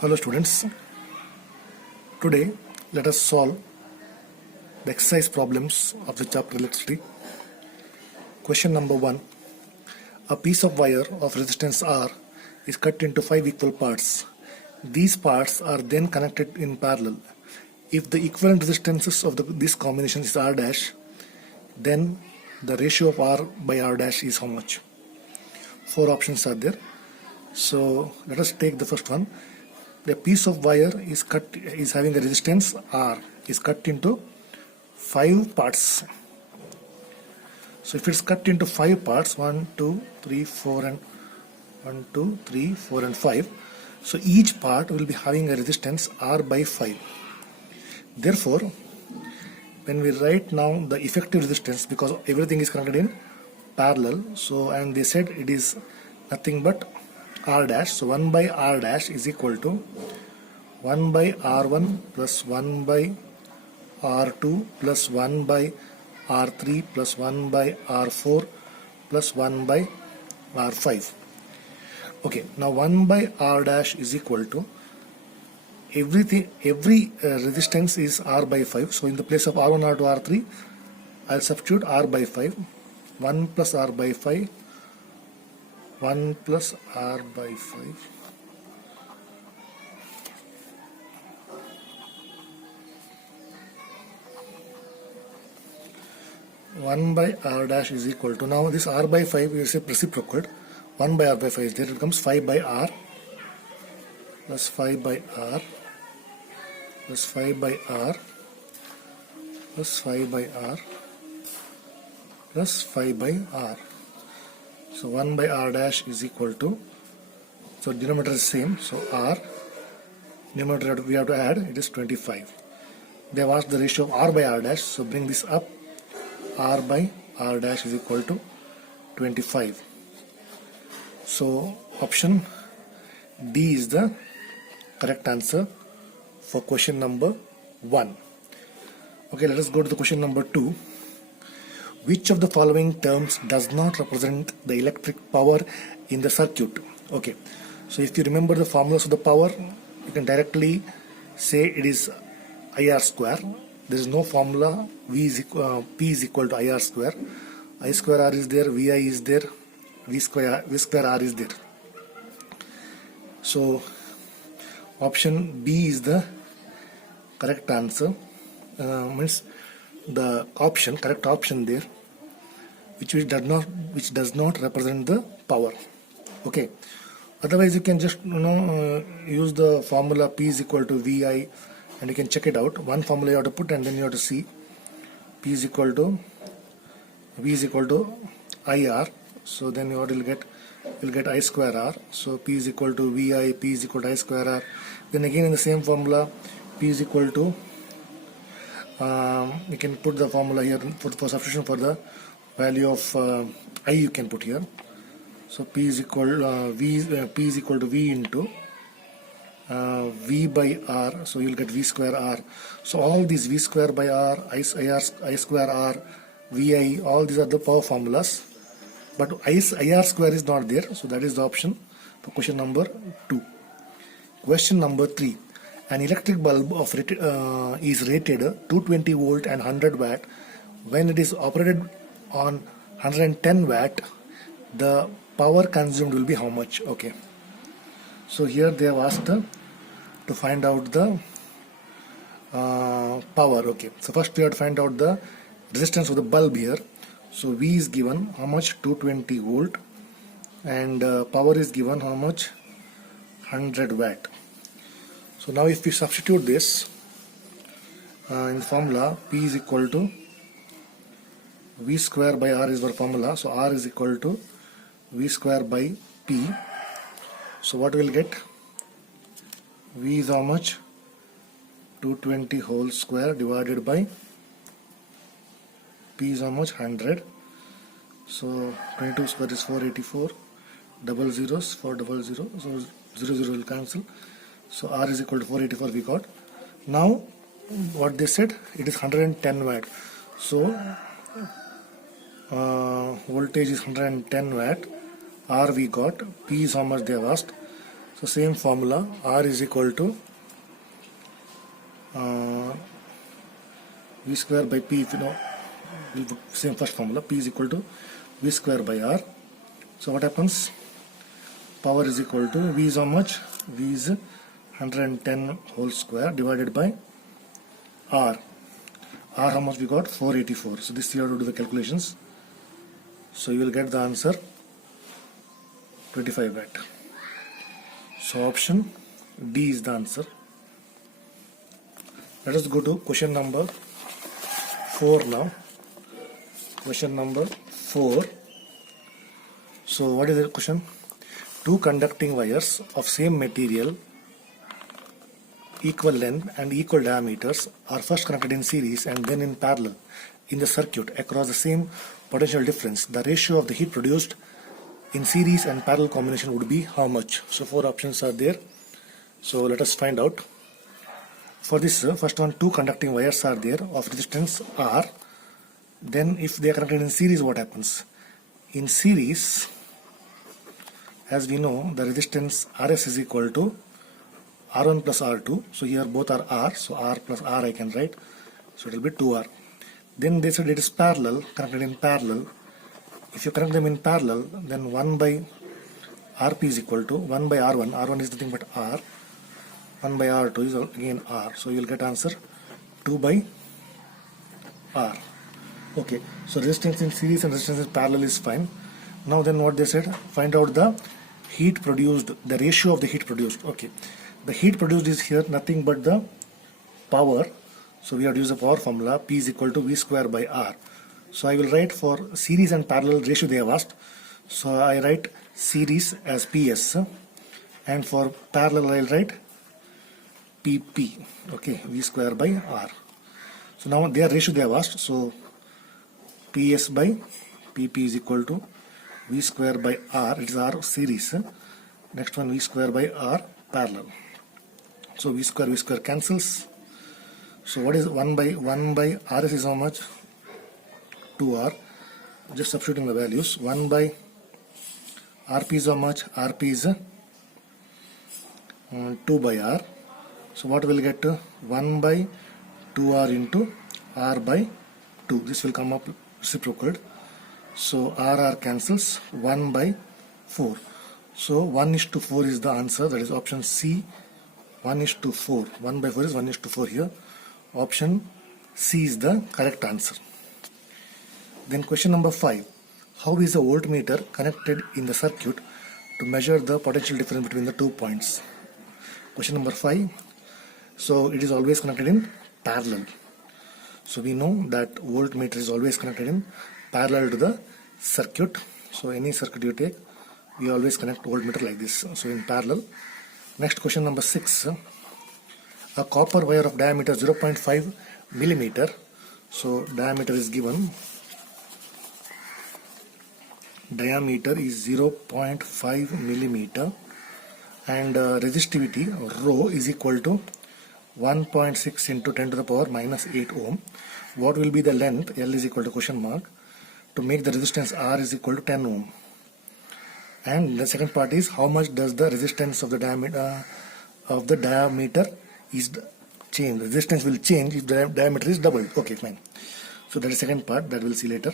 Hello students, today let us solve the exercise problems of the chapter electricity. Question number 1. A piece of wire of resistance R is cut into 5 equal parts. These parts are then connected in parallel. If the equivalent resistances of this combination is R dash, then the ratio of R by R dash is how much? 4 options are there. So let us take the first one. The piece of wire is having a resistance R, is cut into 5 parts. So if it's cut into 5 parts, 1, 2, 3, 4 and 1, 2, 3, 4 and 5. So each part will be having a resistance R by 5. Therefore, when we write now the effective resistance, because everything is connected in parallel, so and they said it is nothing but R dash, so 1 by R dash is equal to 1 by R1 plus 1 by R2 plus 1 by R3 plus 1 by R4 plus 1 by R5. Okay, now 1 by R dash is equal to every resistance is R by 5. So in the place of R1, R2, R3, I'll substitute R by 5. 1 plus R by 5. 1 plus R by 5. One by R dash is equal to, now this R by 5 is a reciprocal. 1 by R by 5 is there, it becomes 5 by R plus 5 by R plus 5 by R plus 5 by R plus 5 by R. So 1 by R dash is equal to, so denominator is same, so R, numerator we have to add, it is 25. They have asked the ratio of R by R dash, so bring this up, R by R dash is equal to 25. So option D is the correct answer for question number 1. Okay, let us go to the question number 2. Which of the following terms does not represent the electric power in the circuit? Okay, so if you remember the formulas of the power, you can directly say it is IR square. There is no formula. P is equal to IR square. I square R is there, VI is there, V square R is there. So option B is the correct answer. Means the option, correct option there, which does not represent the power. Okay, otherwise you can just use the formula P is equal to VI, and you can check it out. One formula you have to put, and then you have to see P is equal to V is equal to IR. So then you will get I square R. So P is equal to VI, P is equal to I square R. Then again in the same formula, P is equal to you can put the formula here for substitution for the value of I you can put here. So P is equal P is equal to V into V by R. So you'll get V square R. So all these V square by R, I square R, VI, all these are the power formulas. But IR square is not there. So that is the option for question number 2. Question number 3. An electric bulb of is rated 220 volt and 100 watt. When it is operated on 110 watt, the power consumed will be how much? Okay. So here they have asked to find out the power. Okay. So first we have to find out the resistance of the bulb here. So V is given how much? 220 volt, and power is given how much? 100 watt. So now if we substitute this in the formula, P is equal to V square by R is our formula. So R is equal to V square by P. So what we'll get? V is how much? 220 whole square divided by P is how much? 100. So 22 square is 484. Double zeros, 4 double 0. So 0 will cancel. So R is equal to 484 we got. Now what they said, it is 110 watt. So voltage is 110 watt. R we got. P is how much they have asked. So same formula, R is equal to V square by P. If you know, same first formula, P is equal to V square by R. So what happens? Power is equal to V is how much? V is 110 whole square divided by R. R how much we got? 484. So this you have to do the calculations. So you will get the answer 25 watt. So option D is the answer. Let us go to question number 4 now. Question number 4. So what is the question? Two conducting wires of same material, equal length and equal diameters are first connected in series and then in parallel in the circuit across the same potential difference. The ratio of the heat produced in series and parallel combination would be how much? So 4 options are there. So let us find out. For this first one, two conducting wires are there of resistance R. Then if they are connected in series, what happens? In series, as we know, the resistance Rs is equal to R1 plus R2. So here both are R. So R plus R I can write. So it will be 2R. Then they said it is parallel, connected in parallel. If you connect them in parallel, then 1 by Rp is equal to 1 by R1. R1 is nothing but R. 1 by R2 is again R. So you will get answer 2 by R. Okay. So resistance in series and resistance in parallel is fine. Now then what they said, find out the heat produced, the ratio of the heat produced. Okay. The heat produced is here nothing but the power. So we have to use the power formula. P is equal to V square by R. So I will write for series and parallel ratio they have asked. So I write series as PS and for parallel I will write PP. Okay, V square by R. So now their ratio they have asked. So PS by PP is equal to V square by R. It is R series. Next one V square by R parallel. So V square cancels. So what is 1 by RS is how much? 2R. Just substituting the values. 1 by RP is how much? RP is 2 by R. So what will get to 1 by 2R into R by 2. This will come up reciprocal. So RR cancels 1 by 4. So 1:4 is the answer. That is option C. 1:4. 1 by 4 is 1:4 here. Option C is the correct answer. Then question number 5. How is a voltmeter connected in the circuit to measure the potential difference between the 2 points? Question number 5. So it is always connected in parallel. So we know that voltmeter is always connected in parallel to the circuit. So any circuit you take, we always connect voltmeter like this. So in parallel. Next question number 6. A copper wire of diameter 0.5 millimeter. So diameter is given. Diameter is 0.5 millimeter and resistivity rho is equal to 1.6 into 10 to the power minus 8 ohm. What will be the length? L is equal to question mark to make the resistance R is equal to 10 ohm. And the second part is how much does the resistance of the diameter is change. Resistance will change if the diameter is doubled. Okay, fine. So that is second part that we'll see later.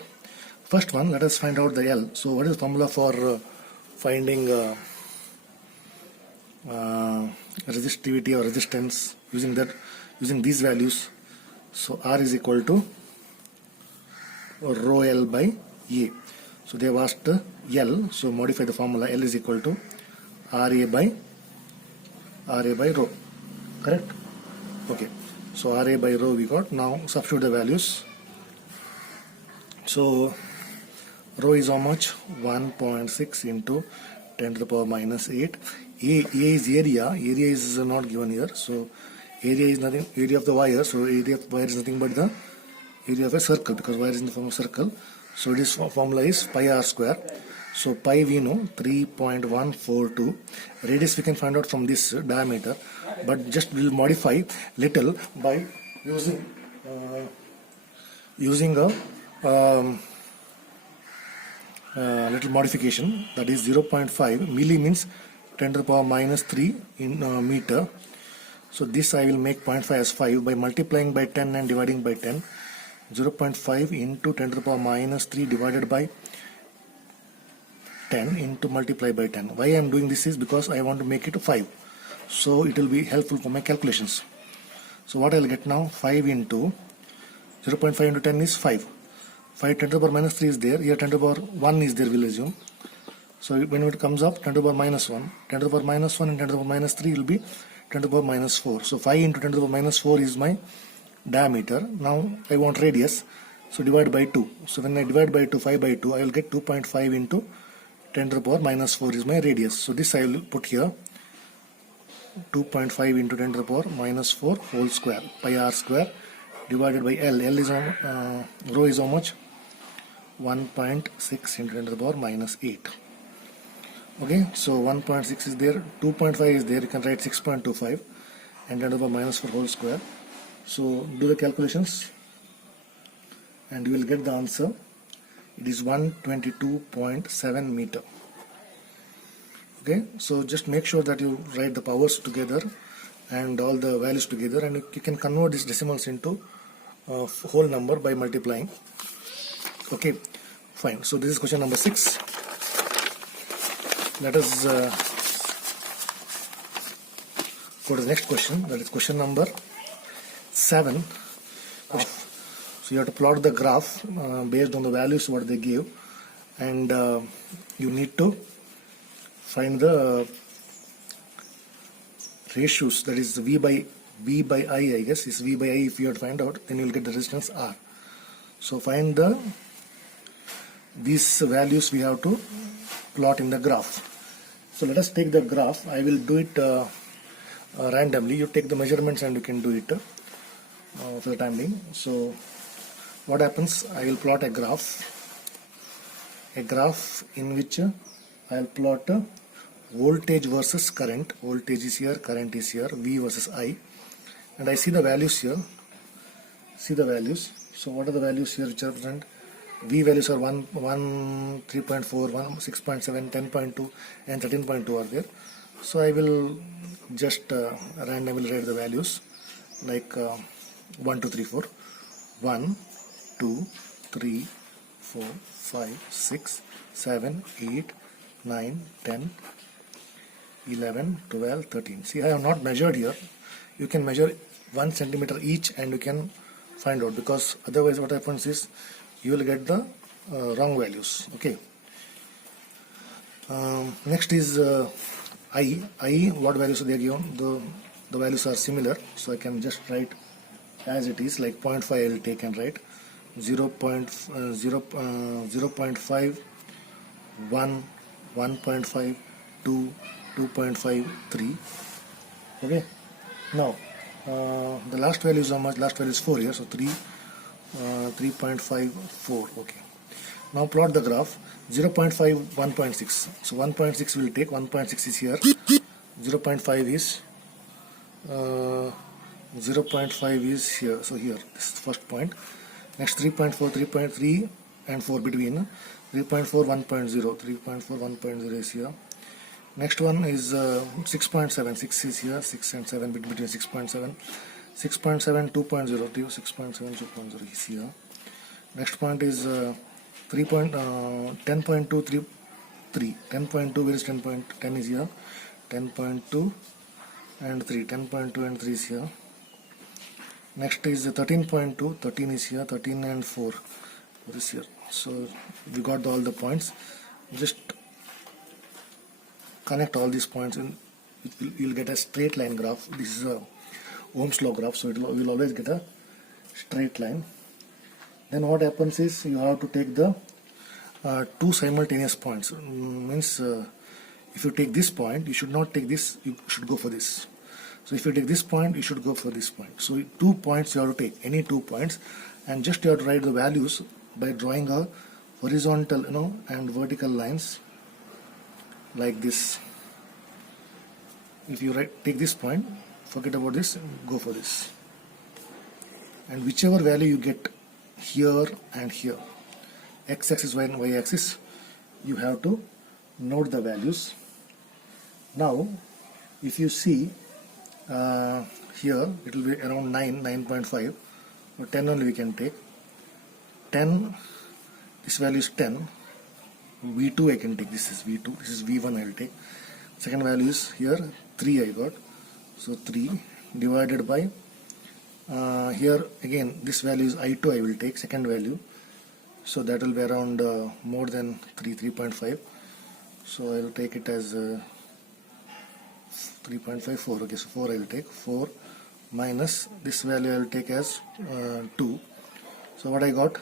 First one, let us find out the L. So what is the formula for finding resistivity or resistance using these values? So R is equal to rho L by A. So they have asked L, so modify the formula. L is equal to RA by rho. Correct? Okay. So RA by rho we got. Now substitute the values. So rho is how much? 1.6 into 10 to the power minus 8. A is area. Area is not given here. So area is nothing. Area of the wire. So area of the wire is nothing but the area of a circle, because wire is in the form of circle. So this formula is pi r square. So pi we know 3.142. Radius we can find out from this diameter, but just we'll modify little by using a little modification, that is 0.5 milli means 10 to the power minus 3 in meter. So this I will make 0.5 as 5 by multiplying by 10 and dividing by 10. 0.5 into 10 to the power minus 3 divided by 10 into multiply by 10. Why I am doing this is because I want to make it 5. So it will be helpful for my calculations. So what I will get now, 5 into 0.5 into 10 is 5. 5 10 to the power minus 3 is there. Here 10 to the power 1 is there, we'll assume. So when it comes up, 10 to the power minus 1. 10 to the power minus 1 and 10 to the power minus 3 will be 10 to the power minus 4. So 5 into 10 to the power minus 4 is my diameter. Now I want radius. So divide by 2. So when I divide by 2, 5 by 2, I will get 2.5 into 10 to the power minus 4 is my radius. So this I will put here. 2.5 into 10 to the power minus 4 whole square, pi r square divided by L. L is rho is how much? 1.6 into 10 to the power minus 8. Okay, so 1.6 is there, 2.5 is there, you can write 6.25 and 10 to the power minus 4 whole square. So do the calculations and you will get the answer. It is 122.7 meter. Okay, so just make sure that you write the powers together and all the values together, and you can convert these decimals into whole number by multiplying. Okay, fine. So this is question number 6. Let us go to the next question. That is question number 7. So you have to plot the graph based on the values what they give, and you need to find the ratios, that is V by I guess is V by I. If you have to find out, then you will get the resistance R. So find these values we have to plot in the graph. So let us take the graph. I will do it randomly. You take the measurements and you can do it for the time being. So what happens, I will plot a graph in which I will plot voltage versus current. Voltage is here, current is here, V versus I, and I see the values here. See the values. So what are the values here which are present? V values are 1, 3.4, 1, 6.7, 10.2 and 13.2 are there. So I will just randomly write the values like 1, 2, 3, 4. 1, 2, 3, 4, 5, 6, 7, 8, 9, 10, 11, 12, 13. See, I have not measured here. You can measure 1 centimeter each and you can find out, because otherwise what happens is you will get the wrong values. Okay. Next is I. What values are they given? The values are similar, so I can just write as it is, like 0.5 I will take and write 0.5, 1, 1.5, 2, 2.5, 3. Okay. Now the last value is how much? Last value is 4 here, so 3.54. Okay. Now plot the graph. 0.5, 1.6. So 1.6 will take, 1.6 is here, 0.5 is 0.5 is here. So here, this is the first point. Next 3.4, 3.3 and 4 between. 3.4, 1.0. 3.4, 1.0 is here. Next one is 6.7. 6 is here. 6 and 7 between 6.7. 6.7, 2.0. 6.7, 2.0 is here. Next point is 10.2, 3. 10.2, where is 10.10 is here. 10.2 and 3. 10.2 and 3 is here. Next is 13.2. 13 is here. 13 and 4 is here. So we got all the points. Just connect all these points and you'll get a straight line graph. This is a Ohm's law graph, so we'll always get a straight line. Then what happens is you have to take the two simultaneous points. Means if you take this point, you should not take this, you should go for this. So if you take this point, you should go for this point. So 2 points you have to take, any 2 points, and just you have to write the values by drawing a horizontal, and vertical lines like this. If you take this point, forget about this, go for this. And whichever value you get here and here, x-axis, y-axis, you have to note the values Now if you see here, it will be around 9.5, or 10 only we can take. 10, this value is 10. V2 I can take, this is V2, this is V1 I will take. Second value is here 3 I got, so 3 divided by here again this value is I2 I will take, second value, so that will be around more than 3.5, so I will take it as 3.54. okay, so 4 I will take, 4 minus this value I will take as 2. So what I got,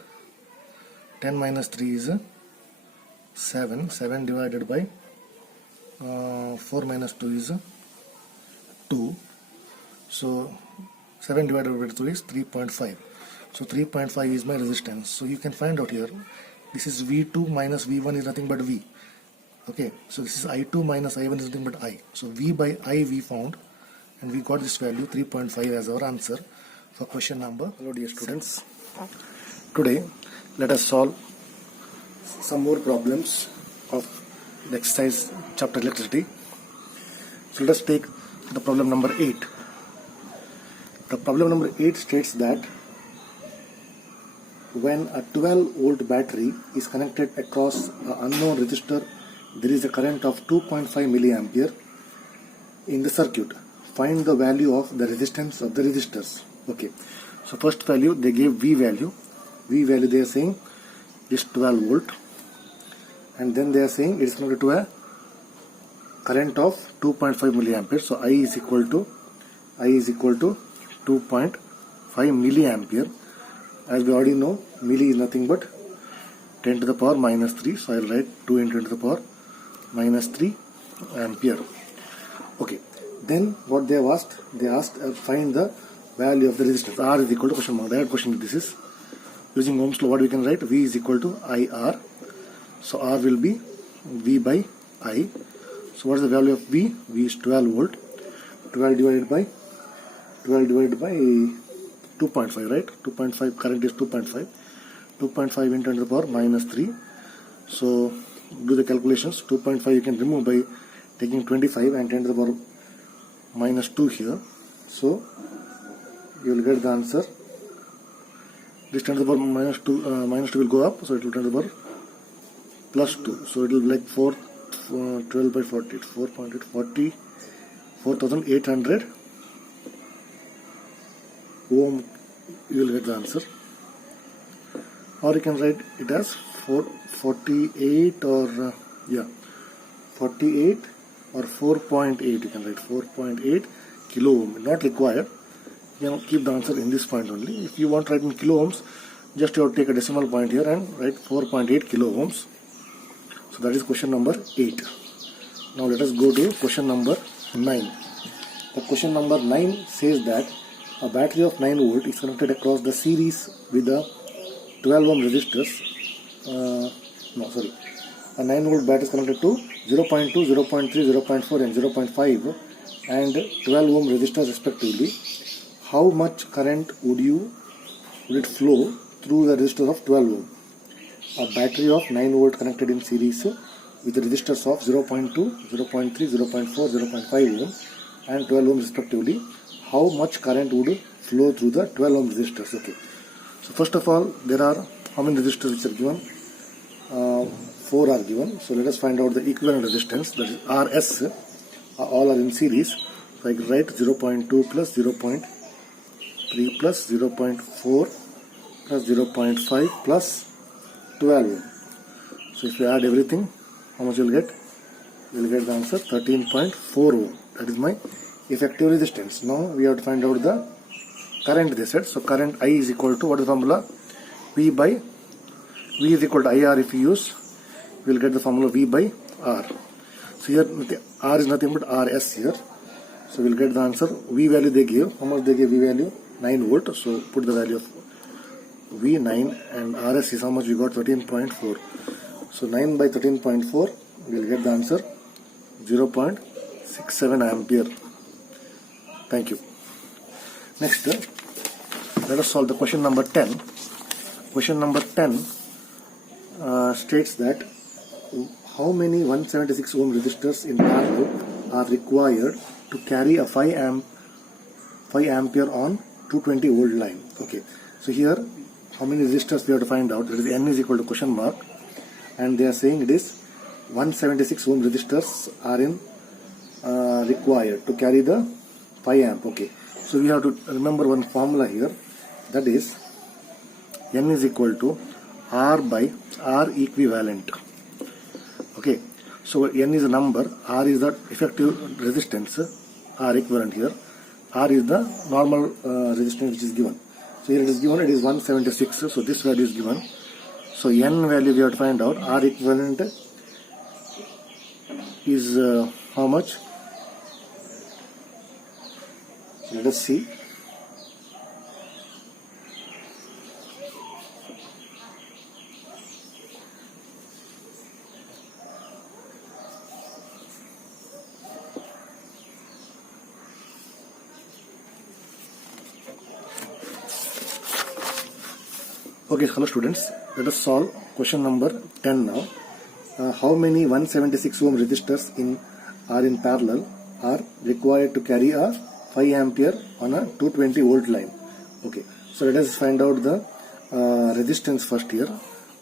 10 minus 3 is 7 divided by 4 minus 2 is 2, so 7 divided by 2 is 3.5. so 3.5 is my resistance. So you can find out here, this is V2 minus V1 is nothing but V. Okay, so this is I2 minus I1 is nothing but I. So V by I we found, and we got this value 3.5 as our answer for question number. Hello dear students, today let us solve some more problems of the exercise chapter electricity. So let us take the problem number 8. The problem number 8 states that when a 12 volt battery is connected across an unknown resistor, there is a current of 2.5 milliampere in the circuit. Find the value of the resistance of the resistors. Okay, so first value they gave V value. V value they are saying is 12 volt, and then they are saying it is connected to a current of 2.5 milliampere. So I is equal to 2.5 milliampere. As we already know, milli is nothing but 10 to the power minus 3. So I will write 2 into 10 to the power minus 3 ampere. Okay. Then what they have asked? They asked find the value of the resistance. R is equal to question mark. Direct question this is. Using Ohm's law, what we can write? V is equal to IR. So R will be V by I. So what is the value of V? V is 12 volt. 12 divided by 2.5, right? 2.5 current is 2.5. 2.5 into 10 to the power minus 3. So do the calculations. 2.5 you can remove by taking 25 and 10 to the power minus 2 here. So you will get the answer. This 10 to the power minus 2 will go up, so it will 10 to the power plus 2. So it will be like 12 by 40, 4.8, 4,800 ohm. You will get the answer. Or you can write it as 48 or 48 or 4.8. You can write 4.8 kilo ohm. Not required. You can keep the answer in this point only. If you want to write in kilo ohms, just you have to take a decimal point here and write 4.8 kilo ohms. So that is question number 8. Now let us go to question number 9. The question number 9 says that a battery of 9 volt is connected across the series with a 12 ohm resistors. A 9 volt battery is connected to 0.2, 0.3, 0.4 and 0.5 and 12 ohm resistors respectively. How much current would it flow through the resistors of 12 ohm? A battery of 9 volt connected in series with the resistors of 0.2, 0.3, 0.4, 0.5 ohm and 12 ohm respectively. How much current would flow through the 12 ohm resistors? Okay. So first of all, there are how many resistors which are given? 4 are given. So let us find out the equivalent resistance, that is RS. All are in series. So I can write 0.2 plus 0.3 plus 0.4 plus 0.5 plus 12. So if you add everything, how much you will get? You will get the answer 13.4 ohm. That is my effective resistance. Now we have to find out the current they said. So current I is equal to, what is the formula? V is equal to IR. If you use, we will get the formula V by R. So here R is nothing but RS here. So we will get the answer. V value they gave. How much they gave V value? 9 volt. So put the value of V9 and RS is how much we got? 13.4. So 9 by 13.4 we will get the answer 0.67 ampere. Thank you. Next, let us solve the question number 10. Question number 10 states that how many 176 ohm resistors in parallel are required to carry a 5 ampere on 220 volt line. Okay, so here how many resistors we have to find out? That is N is equal to question mark, and they are saying it is 176 ohm resistors are in required to carry the 5 amp. Okay, so we have to remember one formula here, that is N is equal to R by R equivalent. Okay, so N is a number, R is the effective resistance, R equivalent here, R is the normal resistance which is given. So here it is given, it is 176, so this value is given. So N value we have to find out. R equivalent is how much? So let us see. Okay, hello students, let us solve question number 10 now. How many 176 ohm resistors are in parallel are required to carry a 5 ampere on a 220 volt line? Okay, so let us find out the resistance first here.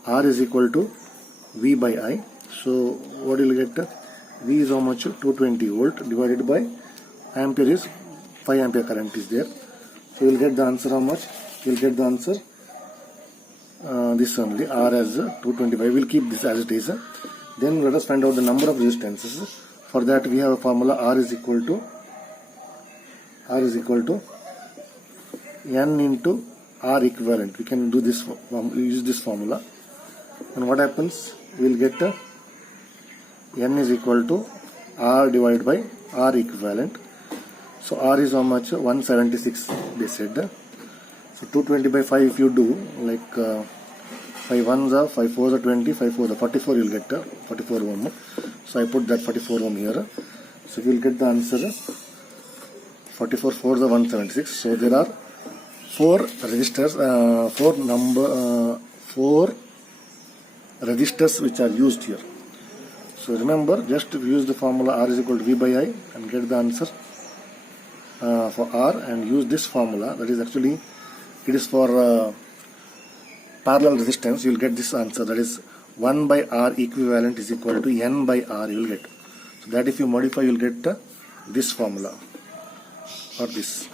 R is equal to V by I. So what you will get? V is how much? 220 volt divided by ampere is 5 ampere current is there. So you will get the answer how much? You will get the answer this only, R as 225. We will keep this as it is. Then let us find out the number of resistances. For that we have a formula, R is equal to N into R equivalent. We can do this, use this formula, and what happens? We will get N is equal to R divided by R equivalent. So R is how much? 176 they said. So 220 by 5 if you do, like 5 ones are 5 fours are 20, 5 fours are 44, you will get 44 ohm. So I put that 44 ohm here. So you will get the answer 44 fours are 176. So there are 4 resistors, 4 resistors which are used here. So remember, just use the formula R is equal to V by I and get the answer for R, and use this formula, that is actually it is for parallel resistance. You will get this answer, that is 1 by R equivalent is equal to N by R you will get. So that if you modify you will get this formula or this.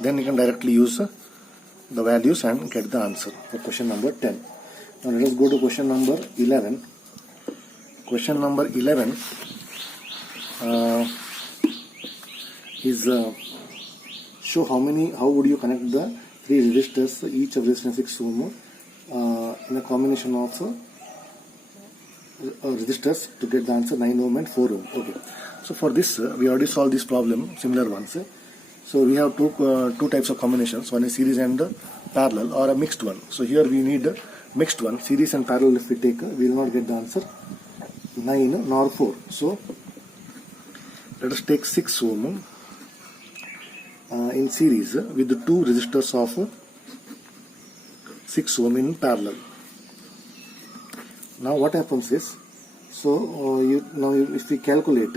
Then you can directly use the values and get the answer for question number 10. Now let us go to question number 11. Question number 11 is show how would you connect the 3 resistors, each of resistance 6 ohm in a combination of resistors to get the answer 9 ohm and 4 ohm. Okay, so for this we already solved this problem, similar ones. So we have two types of combinations, one is series and parallel, or a mixed one. So here we need a mixed one, series and parallel. If we take, we will not get the answer 9 nor 4. So let us take 6 ohm in series with the 2 resistors of 6 ohm in parallel. Now what happens is, so if we calculate,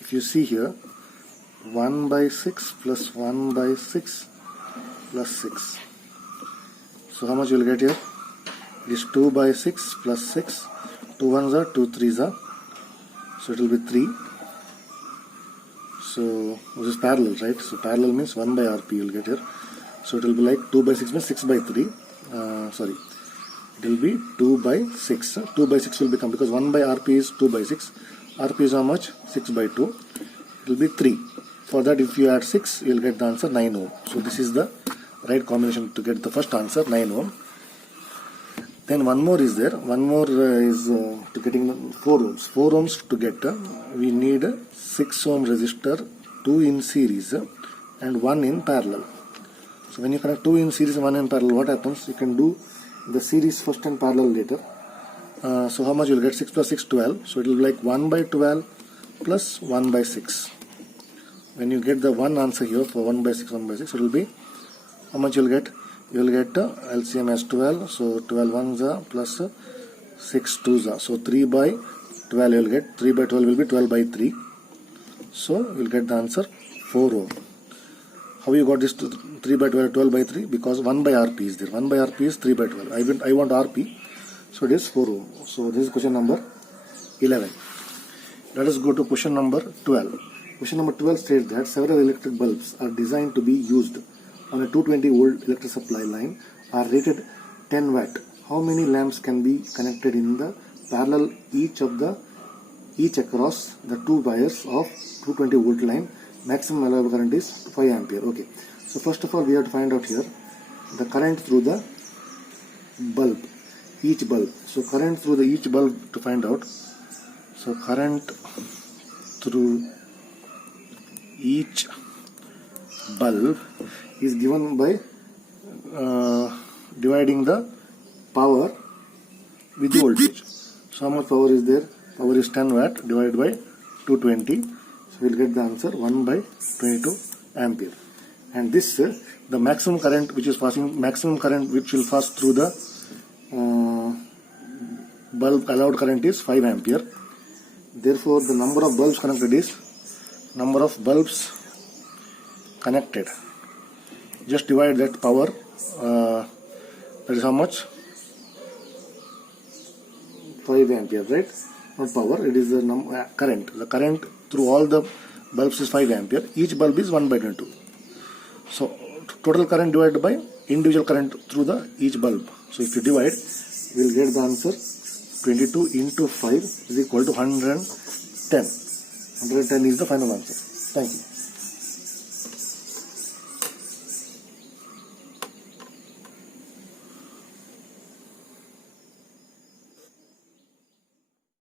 if you see here, 1 by 6 plus 1 by 6 plus 6. So how much you will get here? It is 2 by 6 plus 6. 2 ones are 2 threes are. So it will be 3. So this is parallel, right? So parallel means 1 by RP you will get here. So it will be like 2 by 6 means 6 by 3. Sorry. It will be 2 by 6. 2 by 6 will become, because 1 by RP is 2 by 6. RP is how much? 6 by 2. It will be 3. For that, if you add 6, you will get the answer 9 ohm. So this is the right combination to get the first answer, 9 ohm. Then one more is there. One more is to getting 4 ohms. 4 ohms to get, we need 6 ohm resistor, 2 in series and 1 in parallel. So when you connect 2 in series and 1 in parallel, what happens? You can do the series first and parallel later. So how much you will get? 6 plus 6, 12. So it will be like 1 by 12 plus 1 by 6. When you get the one answer here for 1 by 6, 1 by 6, it will be, how much you will get? You will get LCM as 12. So 12 ones are plus 6 twos are. So 3 by 12 you will get. 3 by 12 will be 12 by 3. So you will get the answer 4 ohm. How you got this to 3 by 12, 12 by 3? Because 1 by Rp is there. 1 by Rp is 3 by 12. I want Rp. So it is 4 ohm. So this is question number 11. Let us go to question number 12. Question number 12 states that several electric bulbs are designed to be used on a 220 volt electric supply line are rated 10 watt. How many lamps can be connected in the parallel each across the two wires of 220 volt line? Maximum allowable current is 5 ampere. Okay. So first of all we have to find out here the current through the bulb, each bulb. So current through the each bulb to find out. So current through each bulb is given by dividing the power with the voltage. So how much power is there? Power is 10 watt divided by 220. So we will get the answer 1 by 22 ampere. And this the maximum current which is passing, maximum current which will pass through the bulb allowed current is 5 ampere. Therefore the number of bulbs connected is just divide that power, that is how much? 5 ampere, right? Not power, it is the current. The current through all the bulbs is 5 ampere. Each bulb is 1 by 22. So total current divided by individual current through the each bulb. So if you divide, we will get the answer 22 into 5 is equal to 110. 110 is the final answer. Thank you.